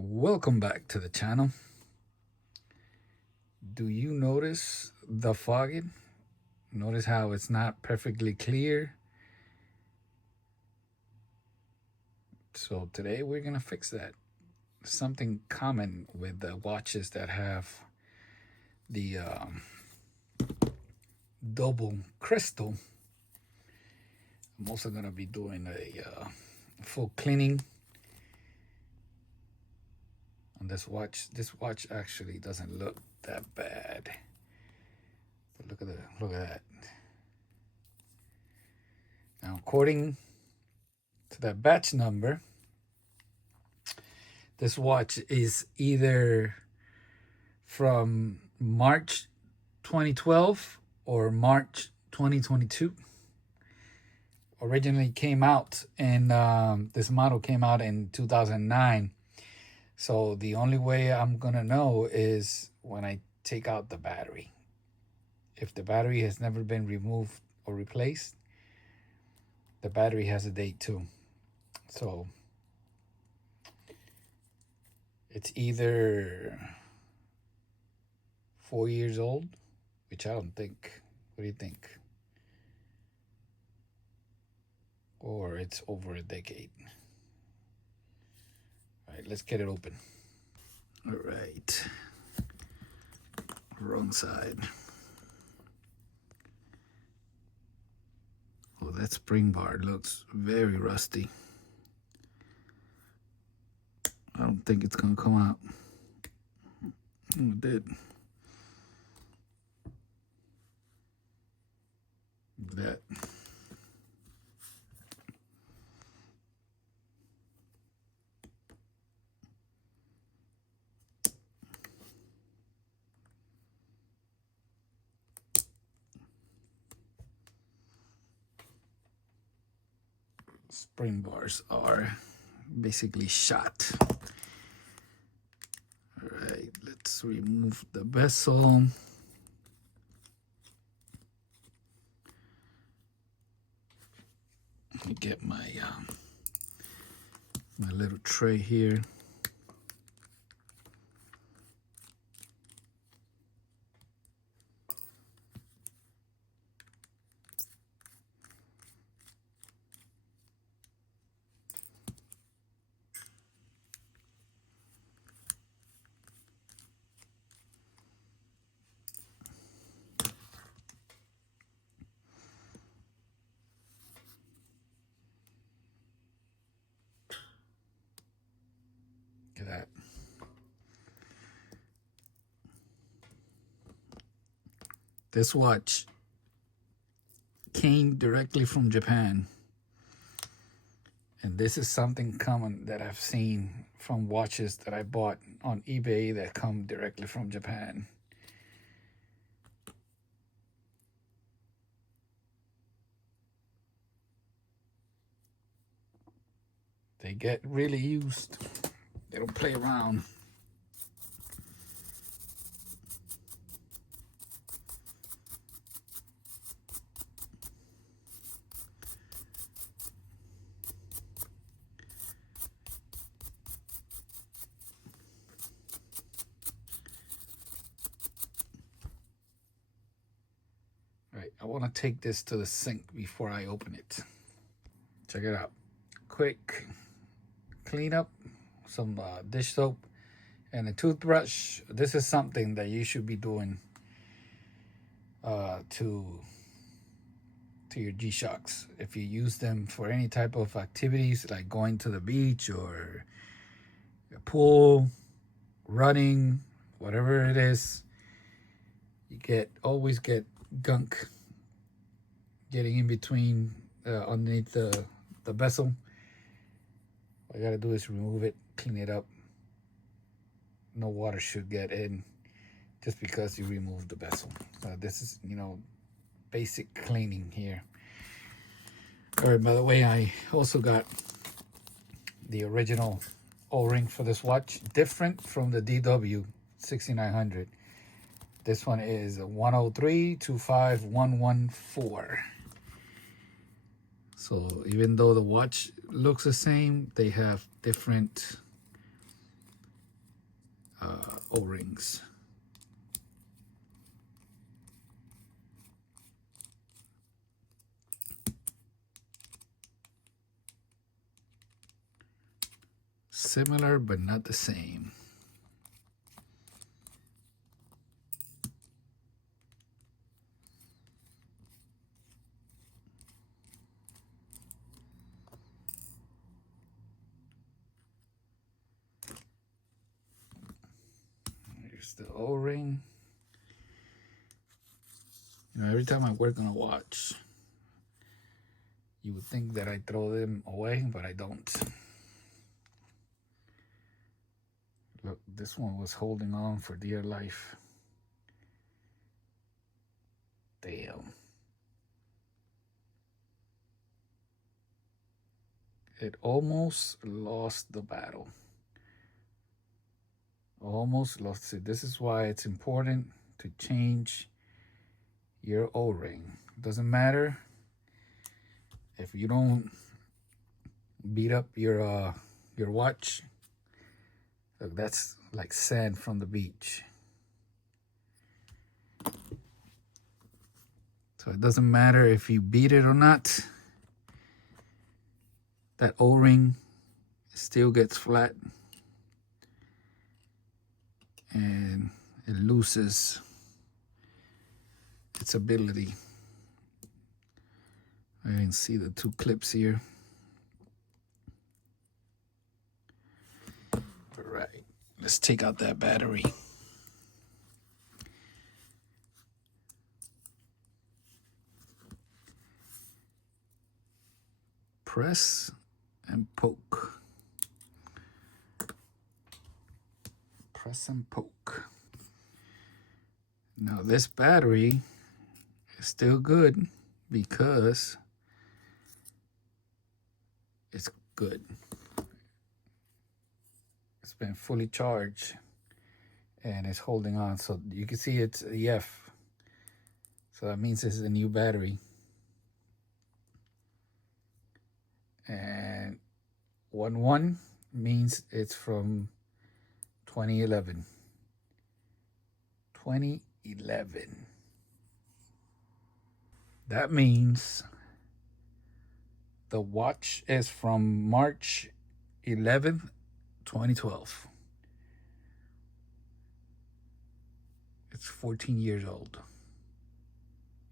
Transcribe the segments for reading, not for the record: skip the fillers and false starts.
Welcome back to the channel. Do you notice the fogging? Notice how it's not perfectly clear? So today we're gonna fix that. Something common with the watches that have the double crystal. I'm also gonna be doing a full cleaning on this watch. This watch actually doesn't look that bad. But look at that. Now, according to that batch number, this watch is either from March 2012 or March 2022. Originally came out, and this model came out in 2009. So the only way I'm gonna know is when I take out the battery. If the battery has never been removed or replaced, the battery has a date too. So it's either 4 years old, which I don't think. What do you think? Or it's over a decade. All right, let's get it open. All right. Wrong side. Oh, that spring bar looks very rusty. I don't think it's gonna come out. Oh, it did. That. Spring bars are basically shot. All right, let's remove the bezel. Let me get my my little tray here. Look at that. This watch came directly from Japan. And this is something common that I've seen from watches that I bought on eBay that come directly from Japan. They get really used. They don't play around. All right, I want to take this to the sink before I open it. Check it out. Quick cleanup, some dish soap, and a toothbrush. This is something that you should be doing to your G-Shocks. If you use them for any type of activities like going to the beach or a pool, running, whatever it is, you always get gunk getting in between underneath the bezel. All you gotta do is remove it, clean it up. No water should get in just because you remove the bezel. So this is, basic cleaning here. All right, by the way, I also got the original O-ring for this watch, different from the GW-6900. This one is a 103-25114. So even though the watch looks the same, they have different O-rings. Similar but not the same. Here's the O-ring. You know, every time I work on a watch, you would think that I throw them away, but I don't. Look, this one was holding on for dear life. Damn. It almost lost the battle. Almost lost it. This is why it's important to change your O-ring. Doesn't matter if you don't beat up your watch. Look, that's like sand from the beach. So it doesn't matter if you beat it or not. That O-ring still gets flat and it loses its ability. I can see the two clips here. All right, let's take out that battery. Press and poke. Press and poke. Now this battery is still good because it's good. It's been fully charged and it's holding on. So you can see it's EF. So that means this is a new battery. And 1-1 means it's from 2011. 2011. That means the watch is from March 11th, 2012. It's 14 years old.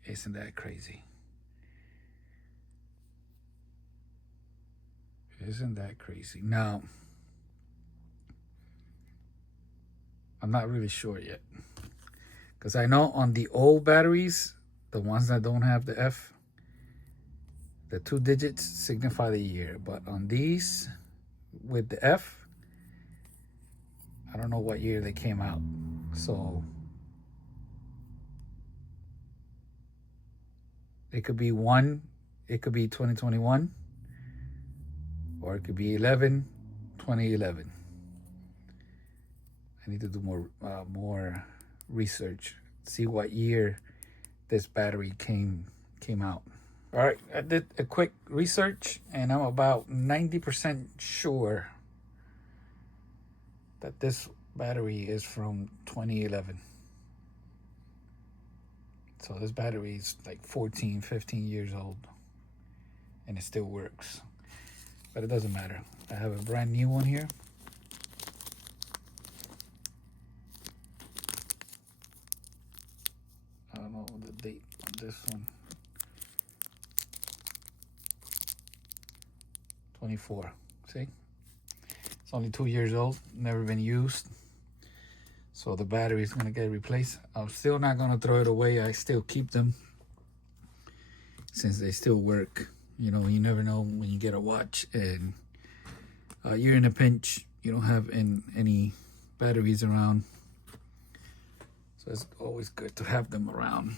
Isn't that crazy? Isn't that crazy? Now, I'm not really sure yet. Because I know on the old batteries, the ones that don't have the F, the 2 digits signify the year. But on these, with the F, I don't know what year they came out. So, it could be 1, it could be 2021. Or it could be 2011. I need to do more research, see what year this battery came out. All right, I did a quick research, and I'm about 90% sure that this battery is from 2011. So this battery is like 14, 15 years old, and it still works. But it doesn't matter. I have a brand new one here. I don't know the date on this one. 24. See? It's only 2 years old, never been used. So the battery is gonna get replaced. I'm still not gonna throw it away. I still keep them since they still work. You know, you never know when you get a watch and you're in a pinch, you don't have any batteries around. So it's always good to have them around.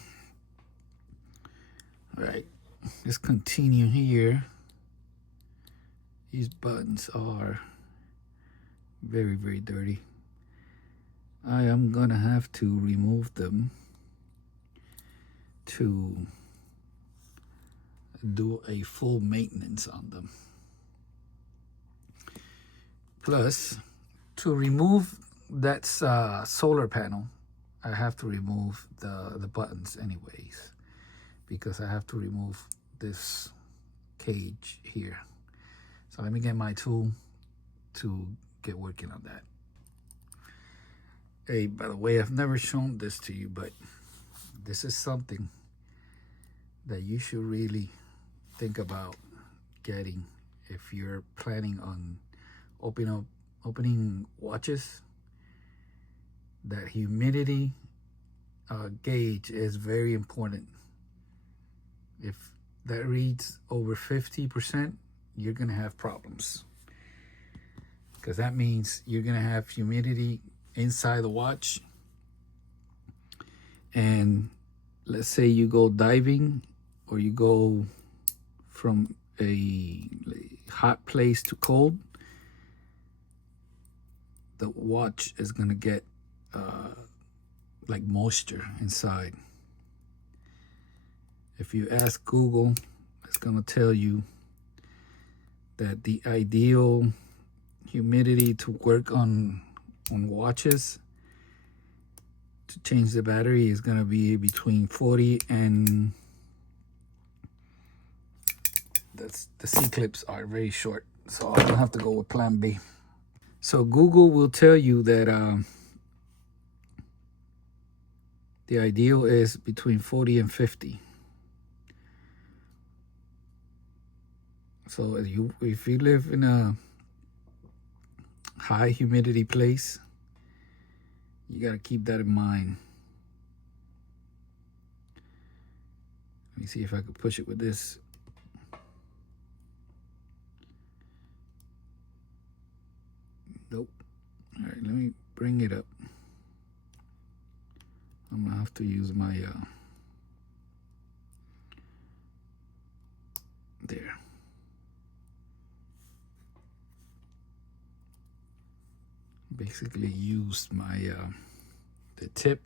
All right, let's continue here. These buttons are very, very dirty. I am gonna have to remove them to do a full maintenance on them. Plus, to remove that's solar panel. I have to remove the buttons anyways, because I have to remove this cage here. So let me get my tool to get working on that. Hey, by the way, I've never shown this to you, but this is something that you should really think about getting if you're planning on opening watches. That humidity gauge is very important. If that reads over 50%, you're gonna have problems, because that means you're gonna have humidity inside the watch. And let's say you go diving, or you go from a hot place to cold, the watch is gonna get like moisture inside. If you ask Google, it's gonna tell you that the ideal humidity to work on watches to change the battery is gonna be between 40 and the C-clips are very short, so I'm gonna have to go with plan B. So Google will tell you that the ideal is between 40 and 50. So if you live in a high humidity place, you got to keep that in mind. Let me see if I could push it with this. Nope. All right, let me bring it up. I'm gonna have to use my there. Basically used my the tip,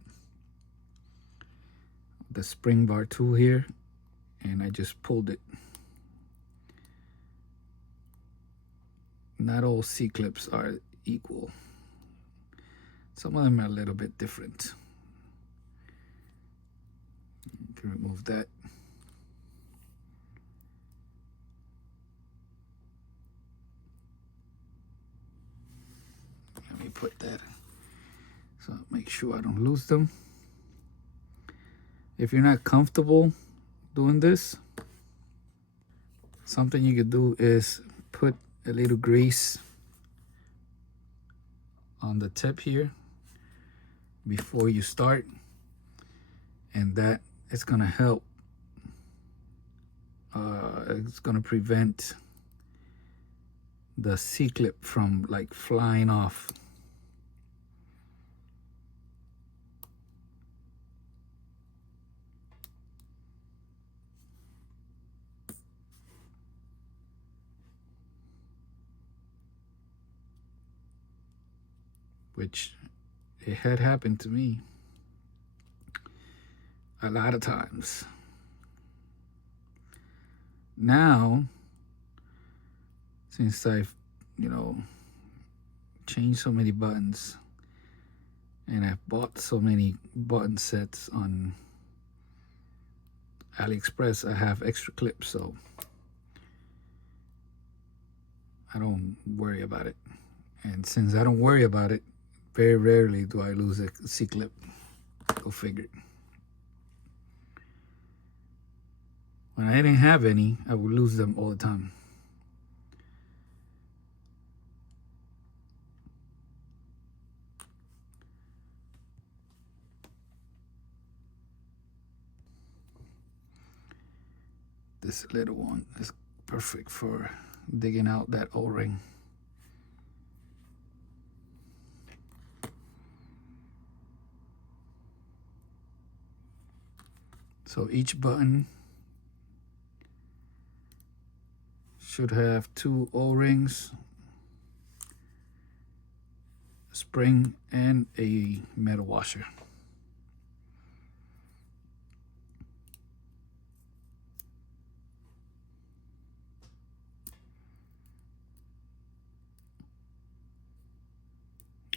the spring bar tool here, and I just pulled it. Not all C-clips are equal. Some of them are a little bit different. You can remove that. Let me put that so make sure I don't lose them. If you're not comfortable doing this, something you could do is put a little grease on the tip here before you start, and that is gonna help. It's gonna prevent the C-clip from like flying off. Which it had happened to me a lot of times. Now, since I've, changed so many buttons, and I've bought so many button sets on AliExpress, I have extra clips, so I don't worry about it. And since I don't worry about it, very rarely do I lose a C-clip. Go figure. When I didn't have any, I would lose them all the time. This little one is perfect for digging out that O-ring. So each button should have 2 O-rings, a spring, and a metal washer.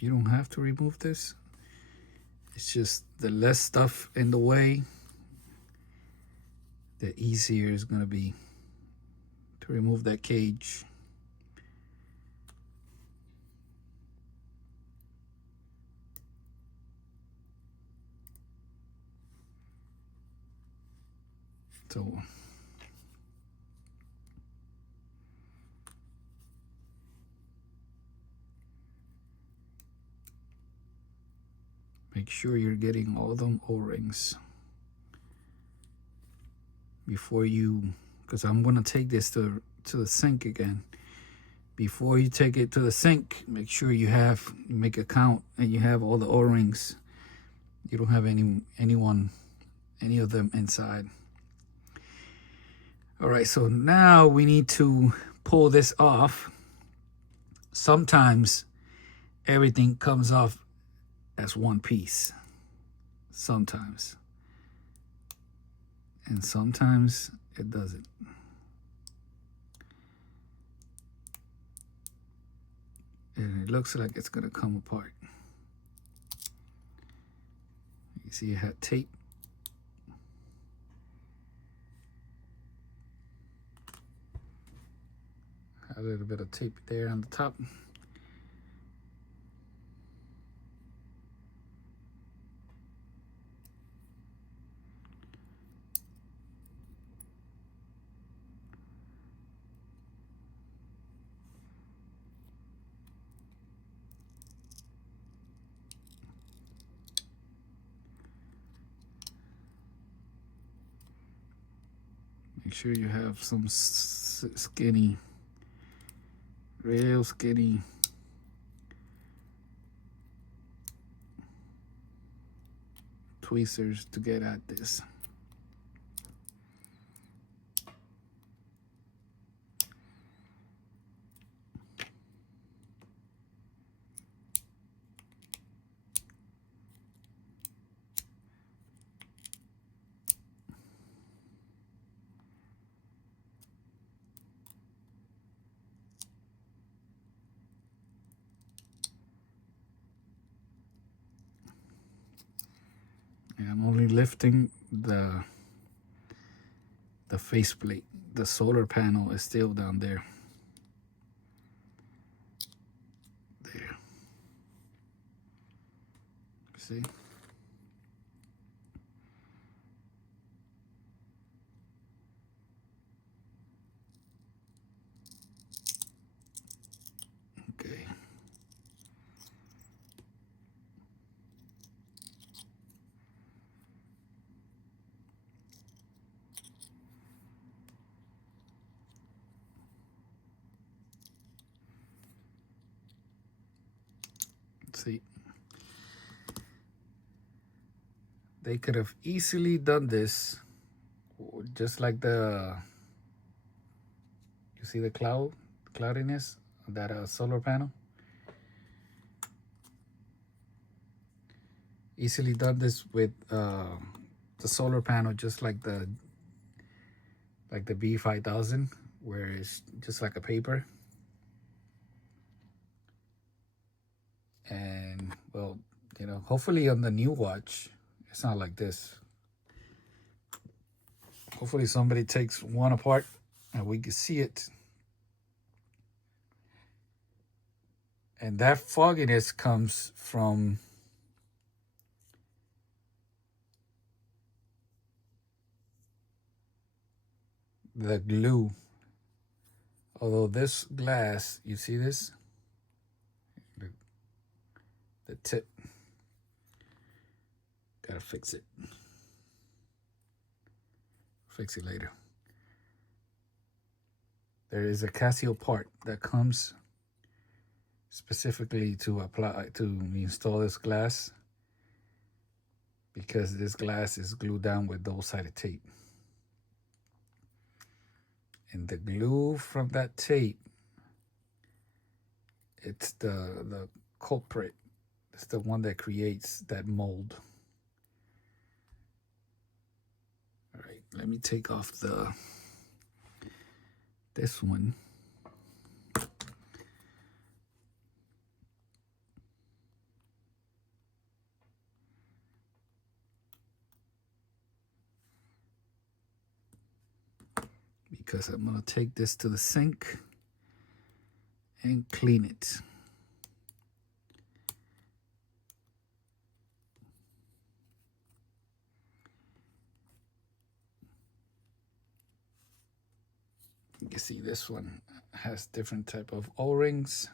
You don't have to remove this. It's just the less stuff in the way, the easier it's gonna be to remove that cage. So make sure you're getting all them O-rings before you, because I'm gonna take this to the sink again. Before you take it to the sink, make sure you make a count and you have all the O-rings. You don't have any of them inside. All right, so now we need to pull this off. Sometimes everything comes off as one piece. Sometimes. And sometimes it doesn't. And it looks like it's gonna come apart. You see it had tape. A little bit of tape there on the top. Make sure you have some skinny, real skinny tweezers to get at this. And I'm only lifting the faceplate. The solar panel is still down there. There. See? Okay. See, they could have easily done this just like you see the cloudiness of that solar panel. Easily done this with the solar panel, just like the B5000, where it's just like a paper. And well, you know, hopefully on the new watch it's not like this. Hopefully somebody takes one apart and we can see it. And that fogginess comes from the glue. Although this glass, you see this? The tip. Gotta fix it. Fix it later. There is a Casio part that comes specifically to install this glass, because this glass is glued down with double-sided tape. And the glue from that tape, it's the culprit. It's the one that creates that mold. All right, let me take off this one. because I'm gonna take this to the sink and clean it. You can see this one has different type of O-rings.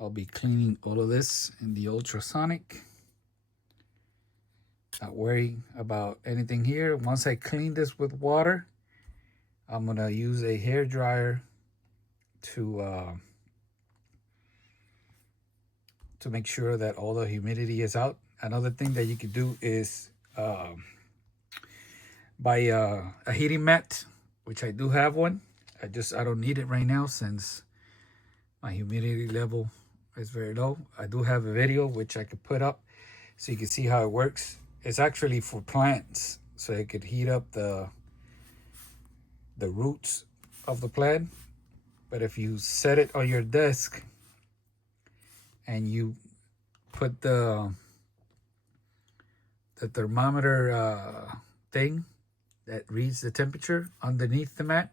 I'll be cleaning all of this in the ultrasonic. Not worry about anything here. Once I clean this with water, I'm gonna use a hair dryer to make sure that all the humidity is out. Another thing that you could do is buy a heating mat, which I do have one. I don't need it right now since my humidity level is very low. I do have a video which I could put up so you can see how it works. It's actually for plants, so it could heat up the roots of the plant. But if you set it on your desk and you put the thermometer thing that reads the temperature underneath the mat,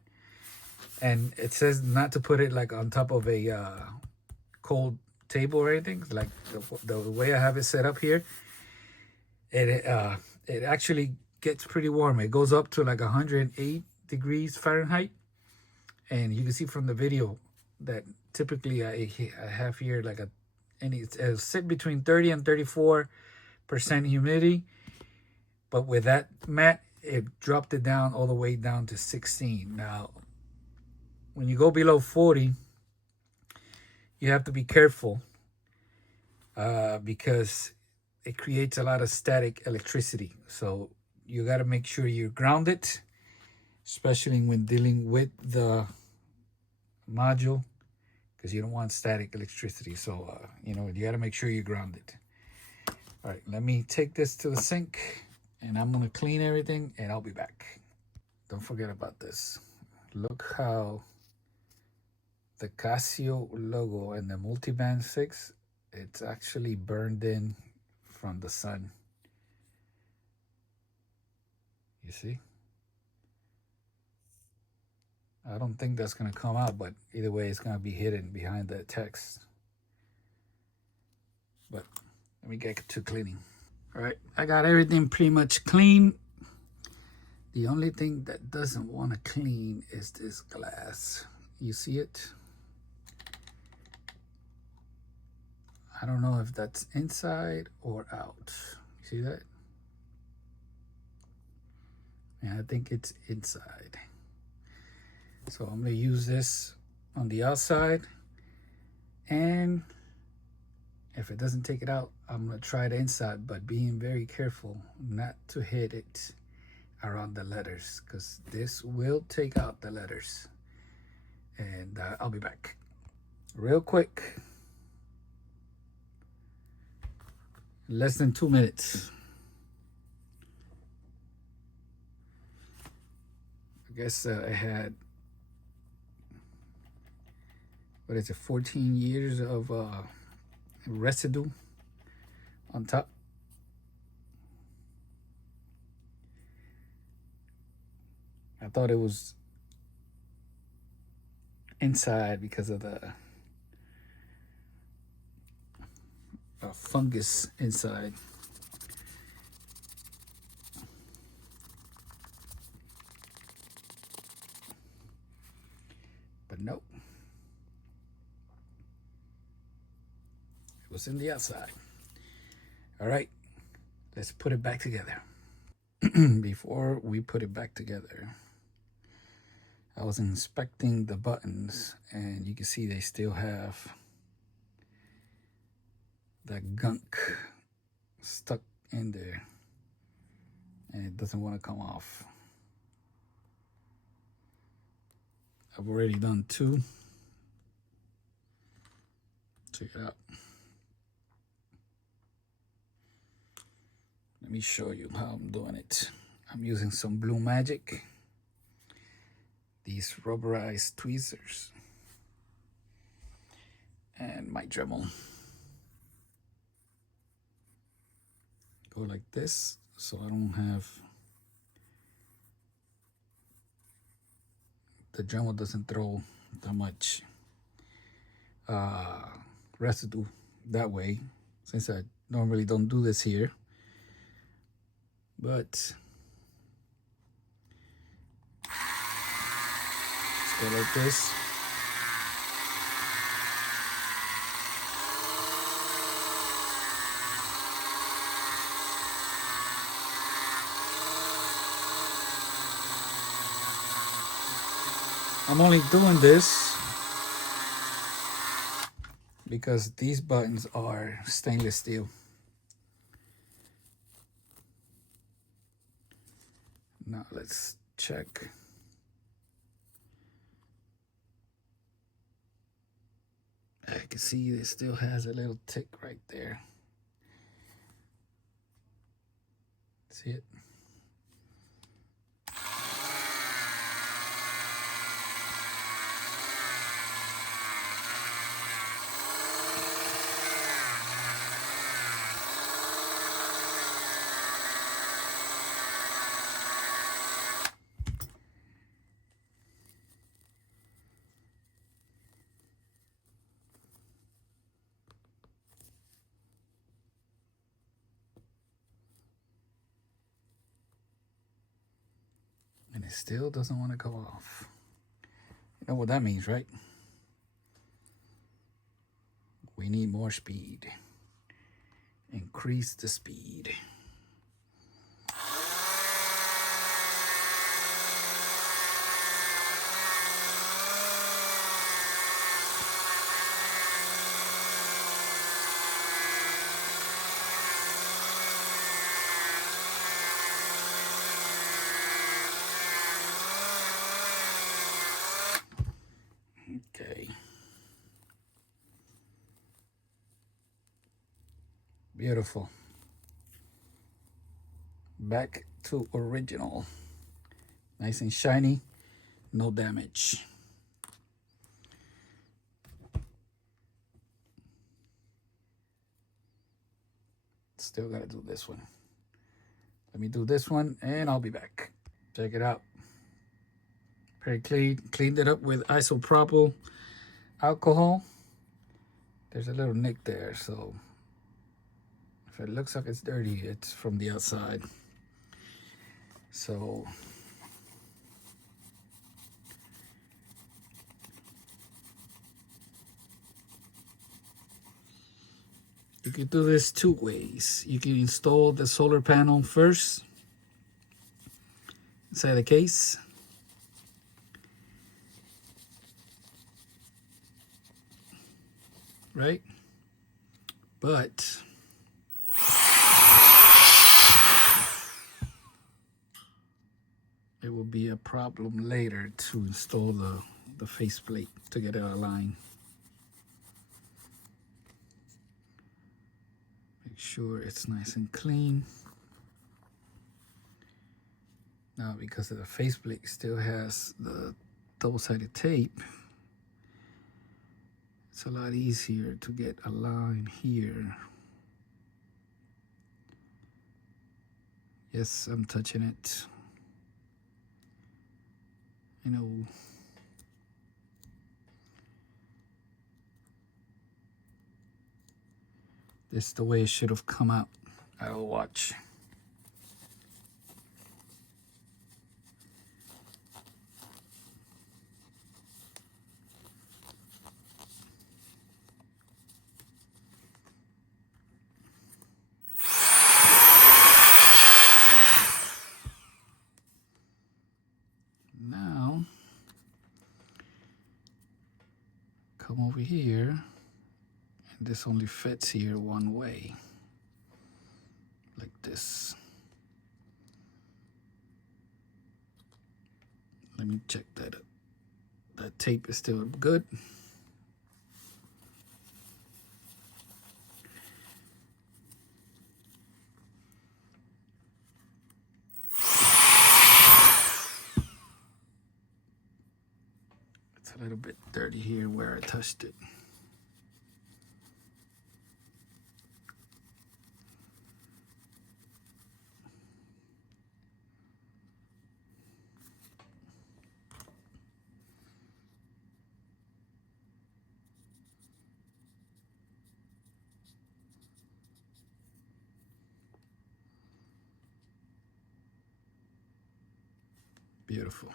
and it says not to put it like on top of a cold table or anything, like the way I have it set up here, it actually gets pretty warm. It goes up to like 108 degrees Fahrenheit, and you can see from the video that typically I have here like it'll sit between 30 and 34% humidity, but with that mat it dropped it down all the way down to 16. Now when you go below 40, you have to be careful because it creates a lot of static electricity. So you got to make sure you're grounded, especially when dealing with the module, because you don't want static electricity. So, you got to make sure you're grounded. All right, let me take this to the sink and I'm going to clean everything and I'll be back. Don't forget about this. Look how the Casio logo and the multiband 6, it's actually burned in from the sun. You see? I don't think that's going to come out, but either way, it's going to be hidden behind the text. But let me get to cleaning. All right, I got everything pretty much clean. The only thing that doesn't want to clean is this glass. You see it? I don't know if that's inside or out. You see that? Yeah, I think it's inside. So I'm going to use this on the outside, and if it doesn't take it out, I'm going to try the inside, but being very careful not to hit it around the letters, because this will take out the letters. And I'll be back real quick. Less than 2 minutes. I guess I had, 14 years of residue on top. I thought it was inside because of the fungus inside. But nope. It was in the outside. All right, let's put it back together. Before we put it back together, I was inspecting the buttons, and you can see they still have that gunk stuck in there, and it doesn't want to come off. I've already done 2. Check it out. Let me show you how I'm doing it. I'm using some Blue Magic, these rubberized tweezers, and my Dremel. Go like this so I don't have the Dremel doesn't throw that much residue that way, since I normally don't do this here. But let's go like this. I'm only doing this because these buttons are stainless steel. Now let's check. I can see it still has a little tick right there. See it? And it still doesn't want to go off. You know what that means, right? We need more speed. Increase the speed. Okay. Beautiful. Back to original. Nice and shiny, no damage. Still gotta do this one. Let me do this one and I'll be back. Check it out. Very clean. Cleaned it up with isopropyl alcohol. There's a little nick there, so if it looks like it's dirty, it's from the outside. So you can do this two ways. You can install the solar panel first inside the case. Right? But it will be a problem later to install the faceplate to get it aligned. Make sure it's nice and clean. Now, because the faceplate still has the double-sided tape, it's a lot easier to get a line here. Yes, I'm touching it. You know. This is the way it should have come out. I'll watch. Now, come over here. This only fits here one way, like this. Let me check that. That tape is still good. It's a little bit dirty here where I touched it. Beautiful.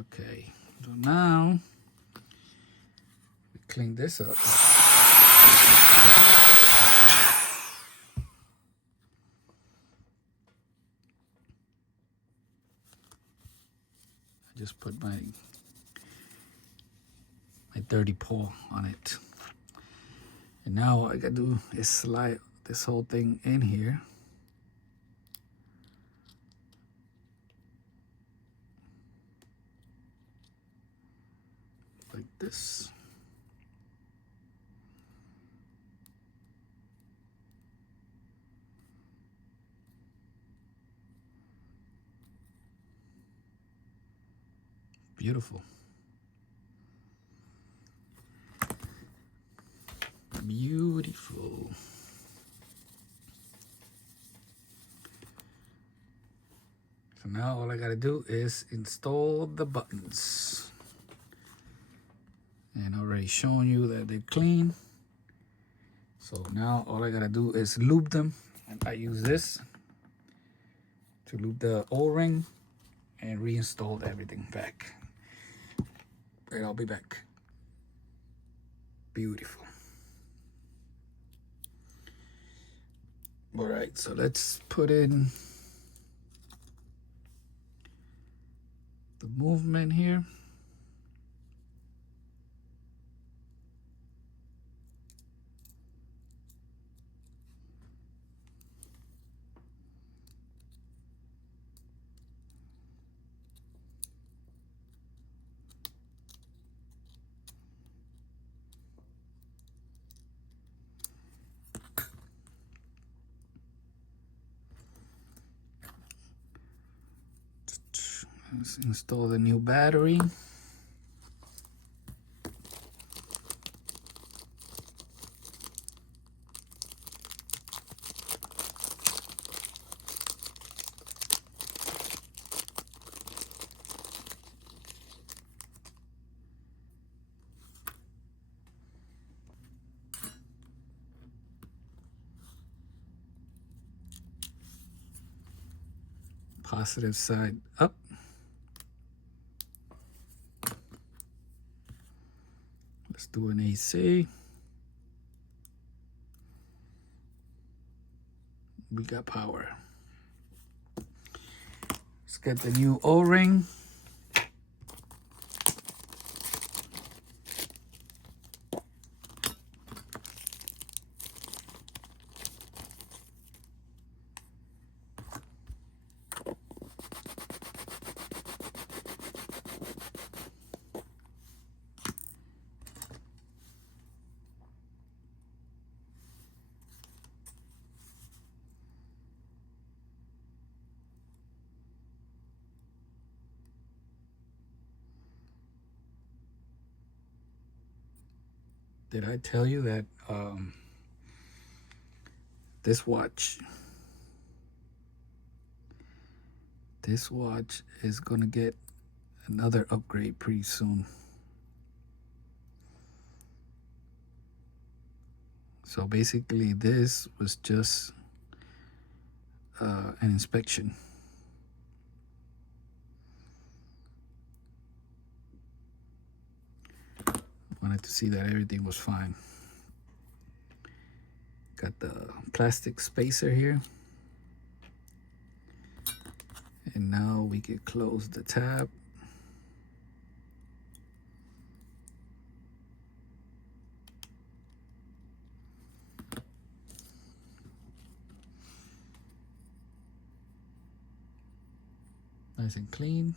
Okay, so now we clean this up. I just put my dirty paw on it. And now all I gotta do is slide this whole thing in here. Like this. Beautiful. Beautiful. So now all I gotta do is install the buttons. And already showing you that they're clean. So now all I gotta do is lube them. And I use this to lube the O-ring and reinstall everything back. Right, I'll be back. Beautiful. All right, so let's put in the movement here. Let's install the new battery. Positive side up. Let's do an AC. We got power. Let's get the new O-ring. Did I tell you that this watch is gonna get another upgrade pretty soon? So basically this was just an inspection. Wanted to see that everything was fine. Got the plastic spacer here. And now we can close the tab. Nice and clean.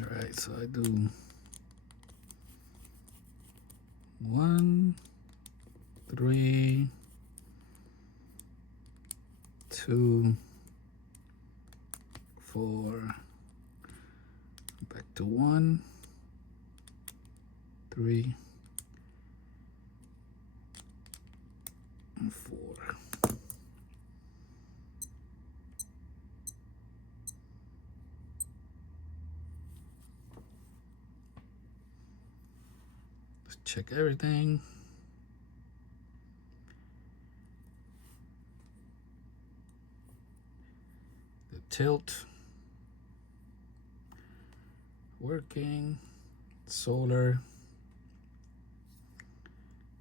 All right, so I do 1, 3, 2, 4, back to 1, 3, and 4. Let's check everything. The tilt working, solar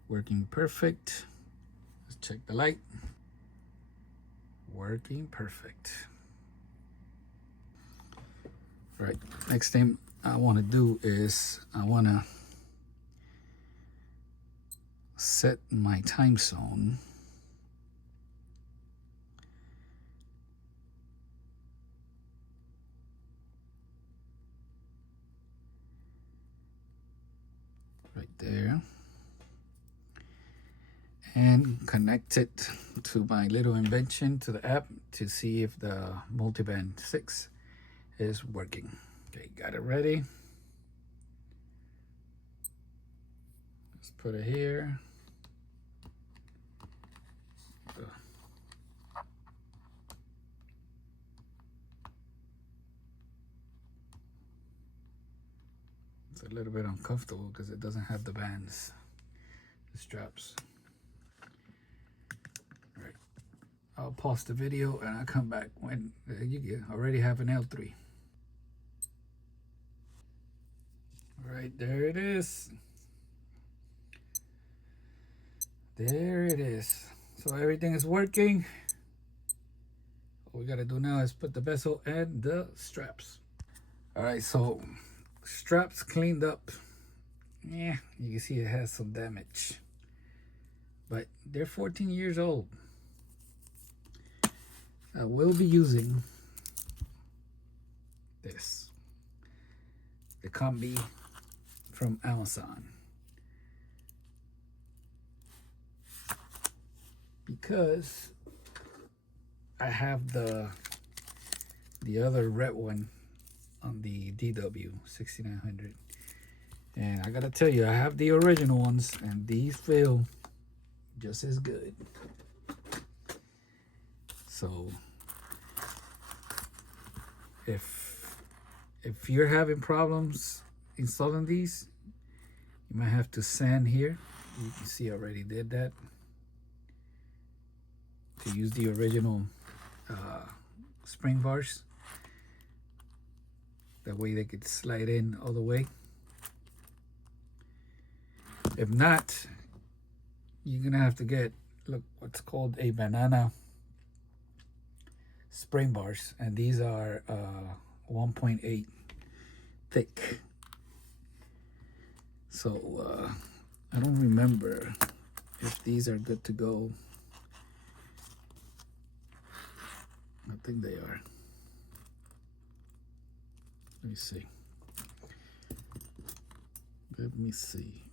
working perfect. Let's check the light. Working perfect. Right, next thing I want to do is I want to set my time zone. Right there. And connect it to my little invention, to the app, to see if the multiband 6 is working. Okay, got it ready. Let's put it here. It's a little bit uncomfortable because it doesn't have the bands, the straps. All right, I'll pause the video and I'll come back when you already have an L3. All right, there it is. There it is. So everything is working. All we gotta do now is put the bezel and the straps. All right, so straps cleaned up. Yeah, you can see it has some damage, but they're 14 years old. I will be using this, the combi from Amazon, because I have the other red one on the GW-6900, and I gotta tell you, I have the original ones and these feel just as good. So if you're having problems installing these, you might have to sand here. You can see I already did that, to use the original spring bars. That way they could slide in all the way. If not, you're gonna have to get, look, what's called a banana spring bars, and these are 1.8 thick. So I don't remember if these are good to go. I think they are. Let me see. Let me see.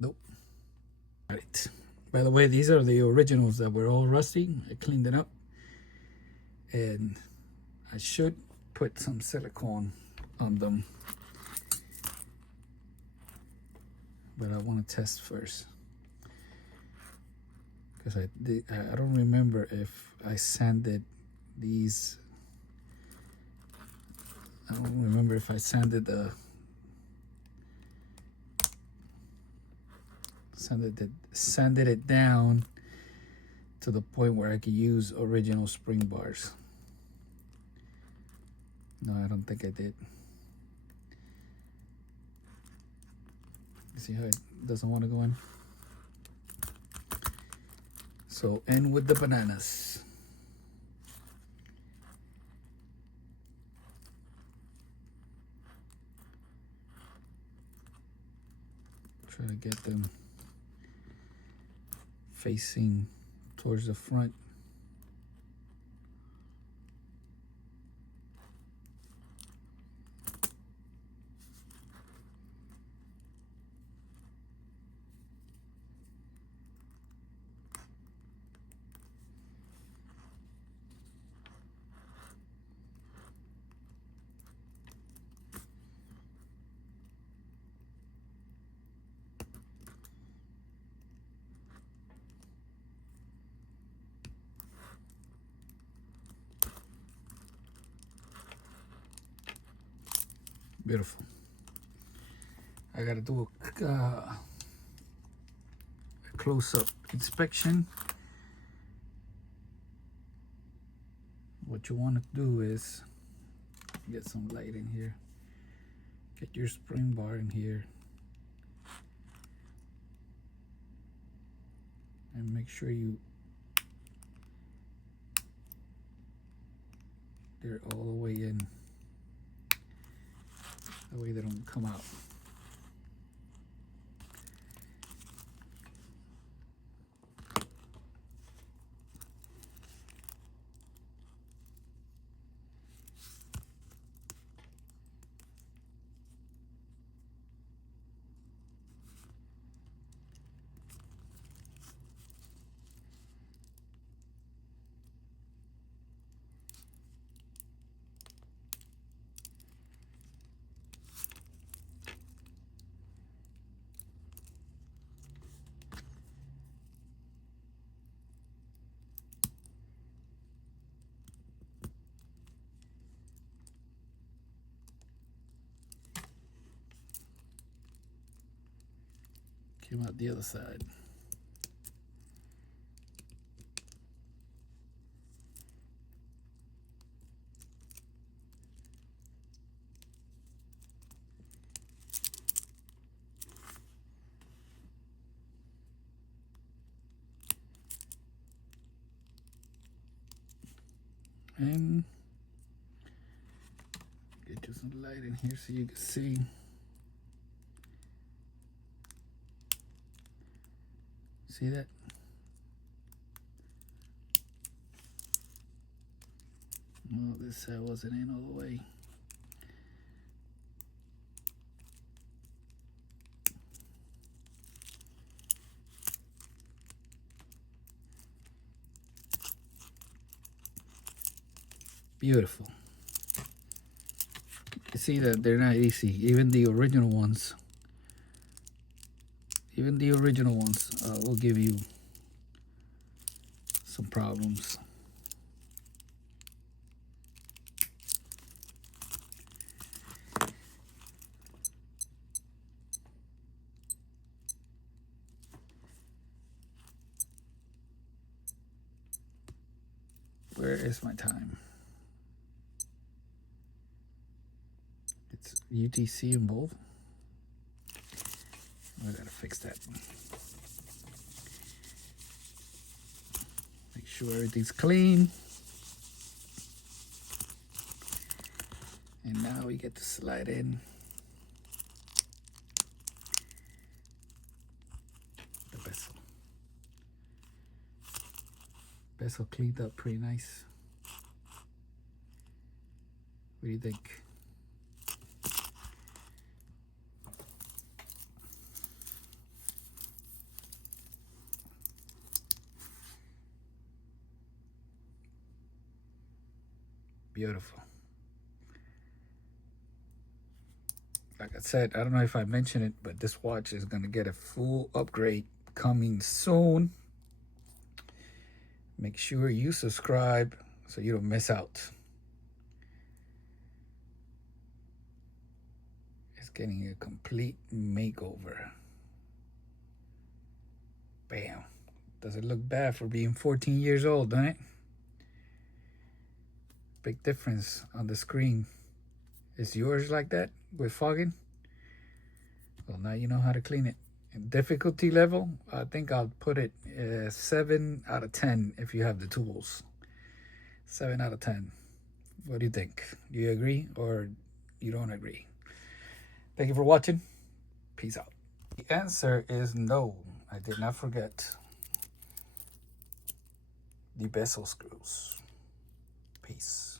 Nope. All right. By the way, these are the originals that were all rusty. I cleaned it up. And I should put some silicone on them, but I want to test first, because I don't remember if I sanded these. I don't remember if I sanded it down to the point where I could use original spring bars. No, I don't think I did. You see how it doesn't want to go in? So in with the bananas. Try to get them facing towards the front. Beautiful. I gotta do a close-up inspection. What you want to do is get some light in here. Get your spring bar in here. And make sure they're all the way in. That way they don't come out. Came out the other side. And get you some light in here so you can see. See that? Well, this side wasn't in all the way. Beautiful. You see that they're not easy. Even the original ones. Will give you some problems. Where is my time? It's UTC in both. I gotta fix that. Make sure everything's clean. And now we get to slide in the bezel. Bezel cleaned up pretty nice. What do you think? Beautiful. Like I said, I don't know if I mentioned it, but this watch is going to get a full upgrade coming soon. Make sure you subscribe so you don't miss out. It's getting a complete makeover. Bam. Doesn't look bad for being 14 years old, doesn't it? Big difference on the screen. Is yours like that with fogging? Well, now you know how to clean it. And difficulty level, I think I'll put it 7 out of 10 if you have the tools. 7 out of 10. What do you think? Do you agree or you don't agree? Thank you for watching. Peace out. The answer is no. I did not forget. the bezel screws. Peace.